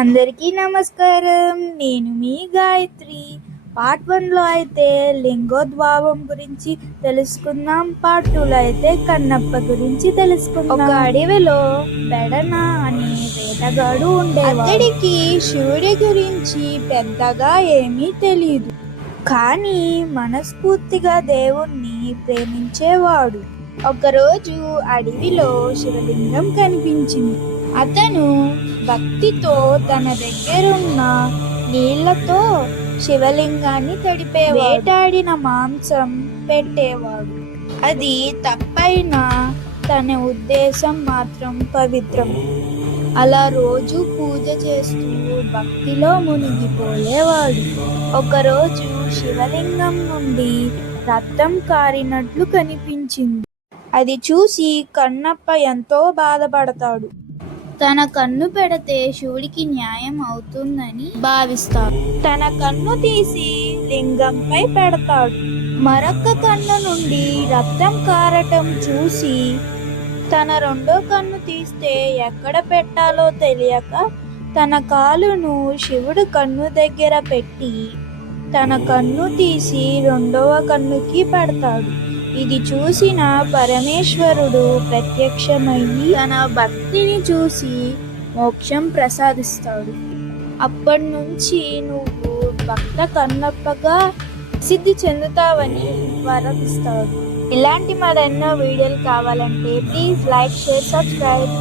అందరికీ నమస్కారం. నేను మీ గాయత్రి. పార్ట్ 1లో అయితే లింగోద్భావం గురించి తెలుసుకుందాం. పార్ట్ 2లో అయితే కన్నప్ప గురించి తెలుసుకుందాం. ఒక అడవిలో బెడన అనే వేటగాడు ఉండేవాడు. అతడికి శివుడి గురించి పెద్దగా ఏమీ తెలియదు, కానీ మనస్ఫూర్తిగా దేవుణ్ణి ప్రేమించేవాడు. ఒకరోజు అడవిలో శివలింగం కనిపించింది. అతను భక్తితో తన దగ్గరున్న నీళ్లతో శివలింగాన్ని తడిపేవాడు. వేటాడిన మాంసం పెట్టేవాడు. అది తప్పైనా తన ఉద్దేశం మాత్రం పవిత్రం. అలా రోజు పూజ చేస్తూ భక్తిలో మునిగిపోయేవాడు. ఒకరోజు శివలింగం నుండి రక్తం కారినట్లు కనిపించింది. అది చూసి కన్నప్ప ఎంతో బాధపడతాడు. తన కన్ను పెడితే శివుడికి న్యాయం అవుతుందని భావిస్తాడు. తన కన్ను తీసి లింగంపై పెడతాడు. మరొక కన్ను నుండి రక్తం కారటం చూసి తన రెండో కన్ను తీస్తే ఎక్కడ పెట్టాలో తెలియక తన కాలును శివుడు కన్ను దగ్గర పెట్టి తన కన్ను తీసి రెండవ కన్నుకి పెడతాడు. ఇది చూసిన పరమేశ్వరుడు ప్రత్యక్షమయ్యి తన భక్తిని చూసి మోక్షం ప్రసాదిస్తాడు. అప్పటి నుంచి నువ్వు భక్త కన్నప్పగా సిద్ధి చెందుతావని వరమిస్తాడు. ఇలాంటి మరెన్నో వీడియోలు కావాలంటే ప్లీజ్ లైక్, షేర్, సబ్స్క్రైబ్.